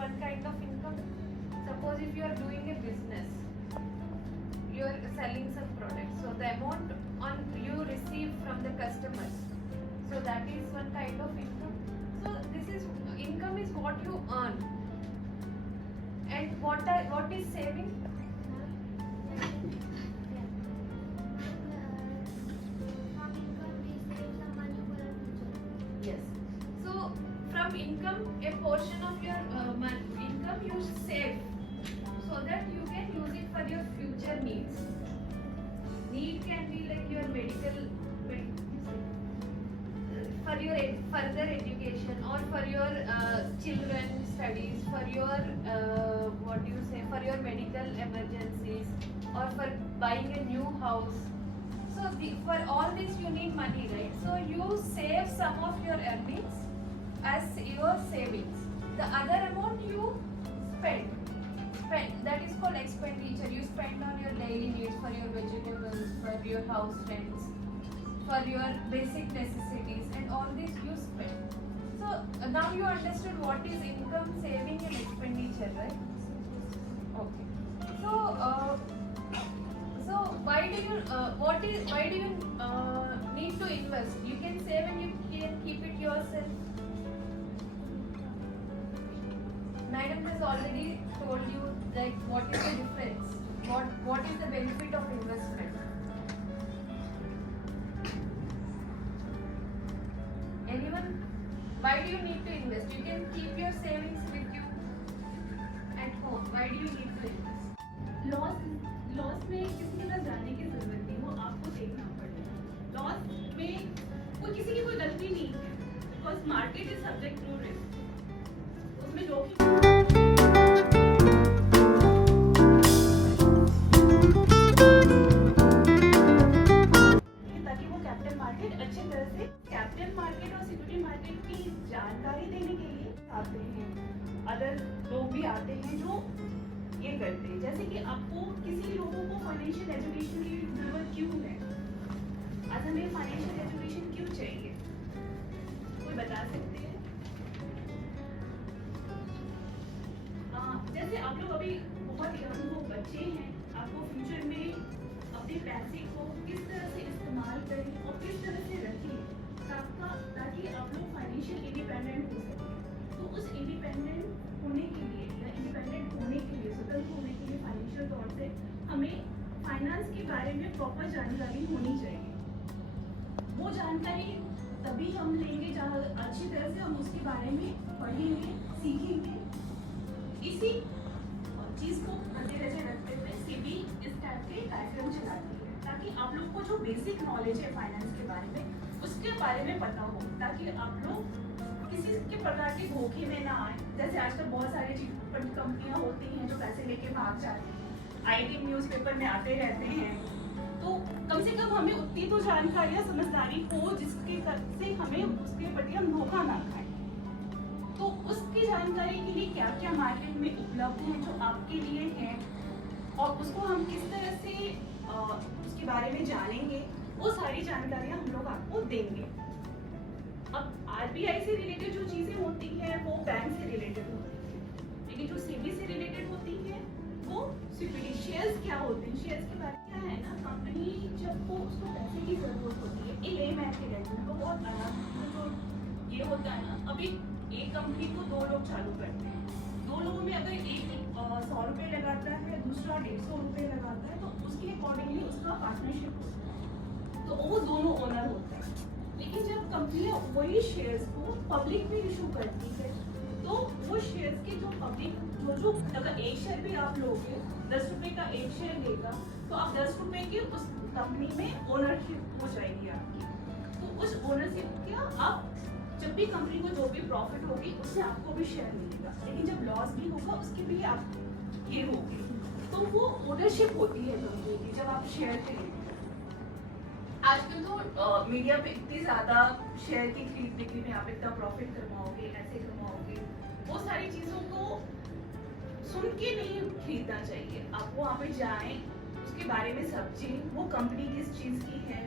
one kind of income. Suppose if you are doing a business, you are selling some products, so the amount on you receive from the customers, so that is one kind of income. So this is income is what you earn. And what is saving? Yes. So from income, a portion of your income you save, so that you can use it for your future needs. Need can be like your for your further education, or for your children studies, for your for your medical emergencies, or for buying a new house. So for all this you need money, right? So you save some of your earnings as your savings. The other amount you spend. That is called expenditure. You spend on your daily needs, for your vegetables, for your house rents, for your basic necessities, and all this you spend. So now you understood what is income, saving, and expenditure, right? Okay. So why do you need to invest? You can save and you can keep it yourself. Madam has already told you like what is the difference, what is the benefit of investment. Anyone? Why do you need to invest? You can keep your savings with you at home. Why do you need to invest? Loss में किसी के पास जाने की जरूरत नहीं, वो आपको देखना पड़ेगा। लॉस में कोई किसी की कोई गलती नहीं है, because market is subject to risk. उसमें जोखिम ताकि वो कैपिटल मार्केट अच्छी तरह से कैपिटल मार्केट और सिक्योरिटी मार्केट की जानकारी देने के लिए आते हैं। अदर लोग भी आते हैं जो ये करते हैं। जैसे कि आपको किसी लोगों को फाइनेंशियल एजुकेशन की जरूरत क्यों है, आज हमें फाइनेंशियल एजुकेशन क्यों चाहिए, कोई बता सकते हैं? जैसे आप लोग अभी बहुत यंग हो, बच्चे हैं, आपको फ्यूचर में अपने पैसे को किस तरह से इस्तेमाल करें और किस तरह से रखें ताकि आप लोग फाइनेंशियल इंडिपेंडेंट हो सकें। तो उस इंडिपेंडेंट होने के लिए या इंडिपेंडेंट होने के लिए, स्वतंत्र होने के लिए फाइनेंशियल तौर से हमें फाइनेंस के बारे में प्रॉपर जानकारी होनी चाहिए। वो जानकारी तभी हम लेंगे जहाँ अच्छी तरह से हम उसके बारे में पढ़ेंगे, सीखेंगे। इसी चीज़ को मद्देनजर रखते हुए सेबी इस टाइप के कार्यक्रम चलाती है ताकि आप लोग को जो बेसिक नॉलेज है फाइनेंस के बारे में उसके बारे में पता हो, ताकि आप लोग किसी के प्रकार के धोखे में ना आए। जैसे आजकल बहुत सारी चिटफंड कंपनियां होती हैं जो पैसे लेके भाग जाती हैं, आईटी न्यूज़पेपर में आते रहते हैं। तो कम से कम हमें उतनी तो जानकारी या समझदारी हो जिसके से हमें उसके प्रति हम धोखा ना खाएं। तो उसकी जानकारी के लिए क्या क्या मार्केट में उपलब्ध है जो आपके लिए है और उसको हम किस तरह से उसके बारे में जानेंगे, वो सारी जानकारियां हम लोग आपको देंगे। अब आरबीआई से रिलेटेड जो चीजें होती हैं वो बैंक से रिलेटेड होती है, लेकिन जो सेबी से रिलेटेड होती है वो सिक्योरिटी शेयर्स क्या होते हैं। शेयर्स के बारे में क्या है ना, कंपनी जब को उसको पैसे की जरूरत होती है, ये लेमैन के रेट में तो बहुत आराम जो ये होता है ना, अभी एक कंपनी को दो लोग चालू करते हैं, दो लोगों में अगर एक 100 रुपये लगाता है, दूसरा 150 रुपये लगाता है, तो उसके अकॉर्डिंगली उसका पार्टनरशिप होता है, तो वो दोनों ओनर होते हैं। लेकिन जब कंपनियां वही शेयर्स को पब्लिक में इशू करती है, तो वो शेयर्स के जो पब्लिक जो अगर एक शेयर भी आप लोगे, 10 रुपये का एक शेयर लेगा, तो आप 10 रुपये की उस कंपनी में ओनरशिप हो जाएगी आपकी। तो उस ओनरशिप क्या आप जब भी कंपनी को जो भी प्रॉफिट होगी उससे आपको भी शेयर मिलेगा, लेकिन जब लॉस भी होगा उसके भी आप ये होगी। तो वो ओनरशिप होती है कंपनी की जब आप शेयर खरीदते हैं। आजकल तो मीडिया पे इतनी ज्यादा शेयर की खरीद बिक्री में आप इतना प्रॉफिट कमाओगे, ऐसे कमाओगे, वो सारी चीजों को सुन के नहीं खरीदना चाहिए। आप वहाँ पे जाएं, उसके बारे में समझें, वो कंपनी किस चीज की है,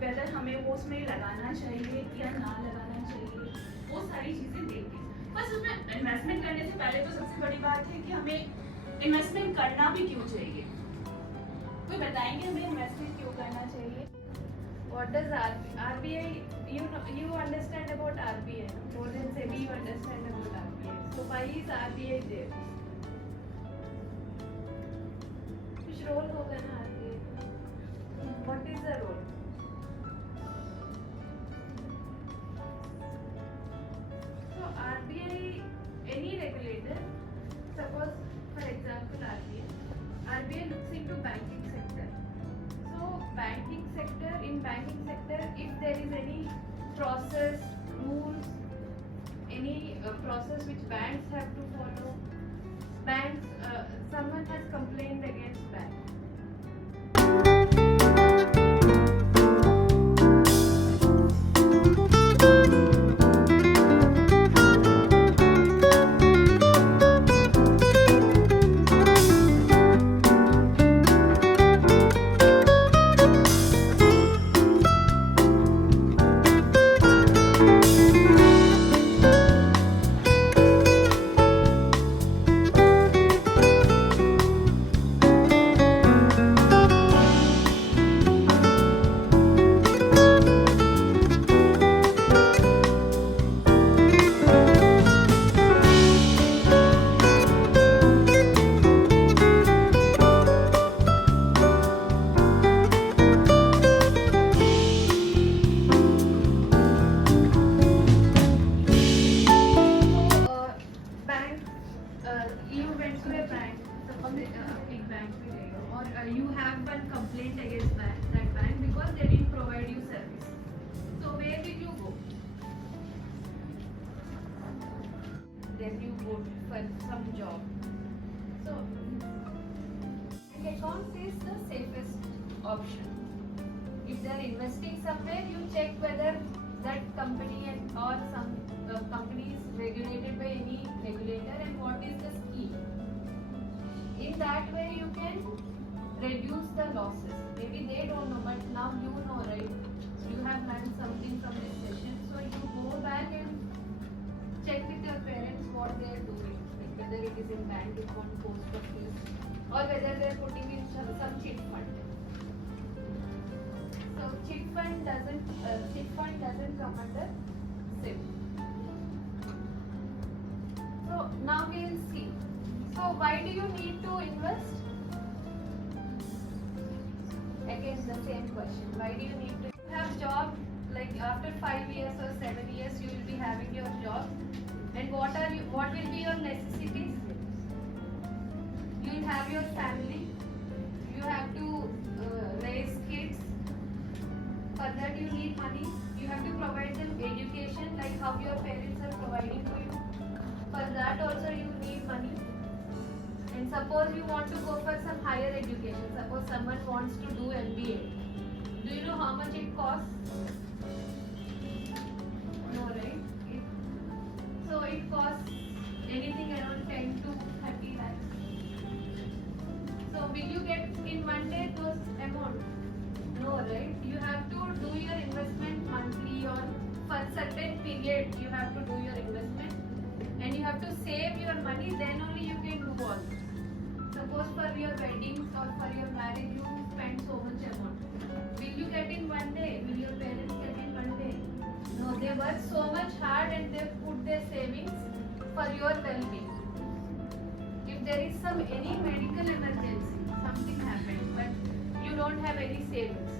वेदर हमें वो उसमें लगाना चाहिए या ना लगाना चाहिए, वो सारी चीजें देखें। बस उसमें इन्वेस्टमेंट करने से पहले तो ये बात है कि हमें इन्वेस्टमेंट करना भी क्यों चाहिए। कोई बताएंगे हमें इन्वेस्टमेंट क्यों करना चाहिए? What does RBI? You understand about RBI more than SEBI. You understand about RBI. So why is RBI there? कुछ role होगा ना RBI का? What is the role? So RBI, any regulator, suppose for example RBI looks into banking sector. So banking sector, in banking sector, if there is any process, rules, any process which banks have to follow, someone has complained against bank. You went to a bank, suppose a big bank we take, or you have one complaint against that bank because they didn't provide you service. So where did you go? Then you go for some job. So bank account is the safest option. If they are investing somewhere, you check whether that company or some company is regulated by any regulator and what is the scheme. In that way, you can reduce the losses. Maybe they don't know, but now you know, right? You have learned something from this session, so you go back and check with your parents what they are doing, like whether it is in bank account, post office, or whether they are putting in some chit fund. So chit fund doesn't come under SIP. So now we will see. So why do you need to invest? Again the same question. Why do you need to have job? Like after 5 years or 7 years, you will be having your job. And what will be your necessities? You will have your family. You have to raise kids. For that you need money. You have to provide them education, like how your parents are providing to you. For that also you need money. And suppose you want to go for some higher education. Suppose someone wants to do MBA. Do you know how much it costs? No, right? So it costs anything around 10 to 30 lakhs. So will you get in one day those amount? No, right? You have to do your investment monthly or for certain period you have to do your investment. And you have to save your money, then only you can do all. Suppose for your weddings or for your marriage you spend so much amount. Will you get in one day? Will your parents get in one day? No, they work so much hard and they put their savings for your well-being. If there is any medical emergency, something happened, but you don't have any savings,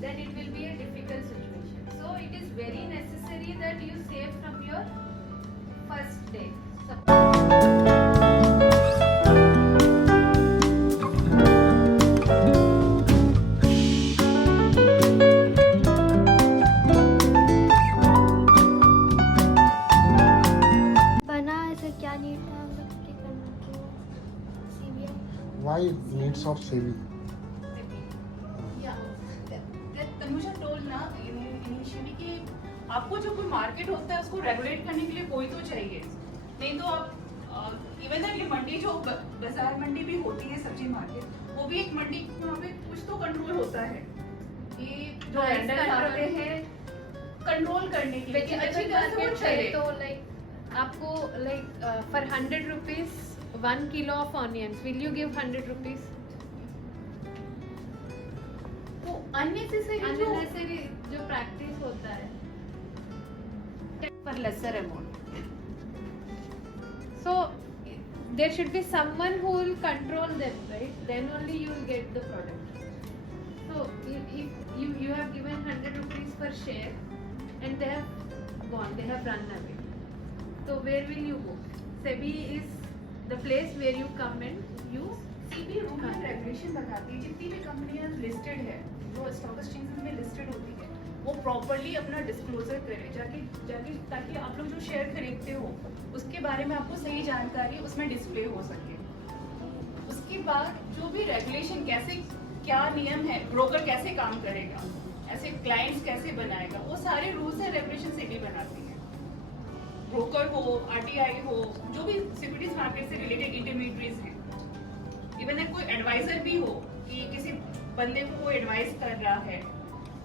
then it will be a difficult situation. So it is very necessary that you save from your first day. बना ऐसा क्या नीड था बच्चे करने के CBI? Why needs of SEBI? Tanuja टोल ना इनिशियली कि आपको जो कोई मार्केट होता है उसको रेगुलेट करने के लिए कोई तो चाहिए, नहीं तो आप इवन दैट ये मंडी जो बाजार मंडी भी होती है सब्जी मार्केट, वो भी एक मंडी, वहाँ पे कुछ तो कंट्रोल होता है कि जो वेंडर्स आते हैं कंट्रोल करने के लिए अच्छी तरह से वो चले। तो लाइक आपको like for 100 rupees 1 kilo of onions, will you give 100 rupees? तो unnecessary Unnecessary जो practice होता है for lesser amount. So there should be someone who will control them, right? Then only you will get the product. So if you have given 100 rupees per share and they have gone, they have run away. So where will you go? SEBI is the place where you come and you CB rule and regulation बताती है जितनी भी कंपनियां लिस्टेड है जो stock exchanges में लिस्टेड होती है वो प्रॉपर्ली अपना डिस्क्लोजर करे जाके ताकि आप लोग जो शेयर खरीदते हो उसके बारे में आपको सही जानकारी उसमें डिस्प्ले हो सके। उसके बाद जो भी रेगुलेशन कैसे क्या नियम है, ब्रोकर कैसे काम करेगा, ऐसे क्लाइंट्स कैसे बनाएगा, वो सारे रूल्स एंड रेगुलेशन सेबी बनाती है। ब्रोकर हो, आरटीआई हो, जो भी सिक्योरिटीज मार्केट से रिलेटेड इंटरमीडिएटरीज हैं, इवन अगर कोई एडवाइजर भी हो कि किसी बंदे को कोई एडवाइस कर रहा है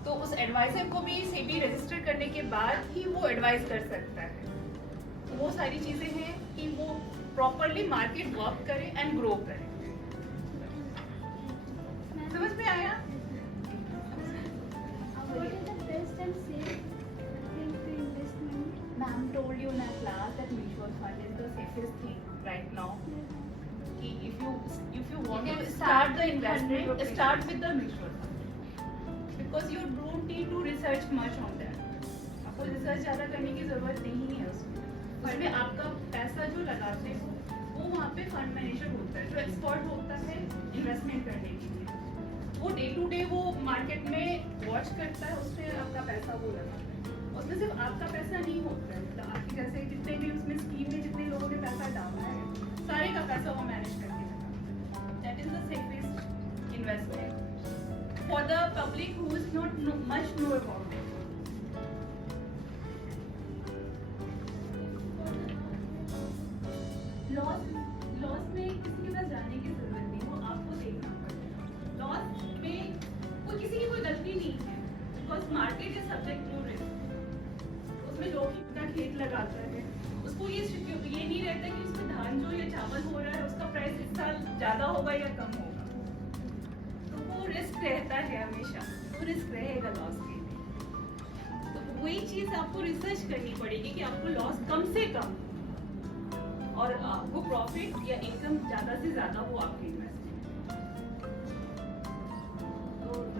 तो उस एडवाइजर को भी सेबी रजिस्टर करने के बाद ही वो एडवाइस कर सकता है। तो वो सारी चीजें हैं कि वो प्रॉपरली मार्केट वर्क करे एंड ग्रो करे। समझ में आया? What is the best and safe thing to investment? Ma'am told you in our class that mutual fund is the safest thing right now. कि if you want You to can start start the with investment, 100 rupees. start with the mutual fund because you don't need to research much on that. आपको रिसर्च ज़्यादा करने की ज़रूरत नहीं है उसमें आपका पैसा जो लगाते हो वो वहाँ पे फंड मैनेजर होता है जो एक्सपर्ट होता है इन्वेस्टमेंट करने के लिए। वो डे टू डे वो मार्केट में वॉच करता है, उसमें आपका पैसा वो लगाता है। उसमें सिर्फ आपका पैसा नहीं होता है, मतलब आपके जैसे जितने भी उसमें स्कीम में जितने लोगों ने पैसा डाला है सारे का पैसा वो मैनेज करके लगाता है। That is the safest investment for the public who is not much know about it. Loss में किसी के पास जाने की जरूरत नहीं, वो आपको देखना पड़ेगा। लॉस में कोई किसी की कोई गलती नहीं है because market is subject to risk. उसमें जो भी अपना खेत लगाता है उसको ये नहीं रहता कि उसमें धान जो या चावल हो रहा है उसका प्राइस इस साल ज्यादा होगा या कम होगा, तो वो रिस्क रहता है हमेशा, तो रिस्क रहेगा लॉस के लिए। तो वही चीज आपको रिसर्च करनी पड़ेगी कि आपको लॉस कम से कम और आपको प्रॉफिट या इनकम ज्यादा से ज्यादा हो आपके इन्वेस्टमेंट।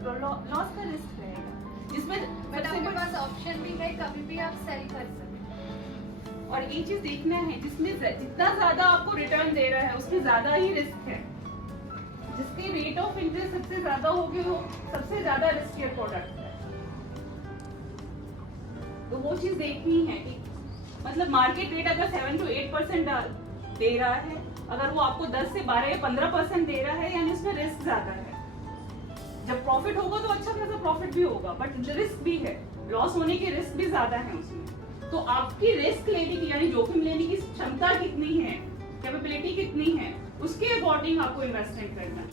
तो लॉस का रिस्क रहेगा जिसमें बट आपके पास ऑप्शन भी है, कभी भी आप सेल कर सकते। और ये चीज देखना है जिसमें जितना ज्यादा आपको रिटर्न दे रहा है उसमें ज्यादा ही रिस्क है। जिसकी रेट ऑफ इंटरेस्ट सबसे ज्यादा होगी वो सबसे ज्यादा रिस्की प्रोडक्ट है। तो वो चीज देखनी है कि मतलब मार्केट रेट अगर 7 to 8% दे रहा है, अगर वो आपको 10 से 12 या 15% दे रहा है यानी उसमें रिस्क ज्यादा है। जब प्रॉफिट होगा तो अच्छा खासा प्रॉफिट भी होगा बट रिस्क भी है, लॉस होने के रिस्क भी ज्यादा है उसमें। तो आपकी रिस्क लेने की यानी जोखिम लेने की क्षमता कितनी है, कैपेबिलिटी कितनी है, उसके अकॉर्डिंग आपको इन्वेस्टमेंट करना है।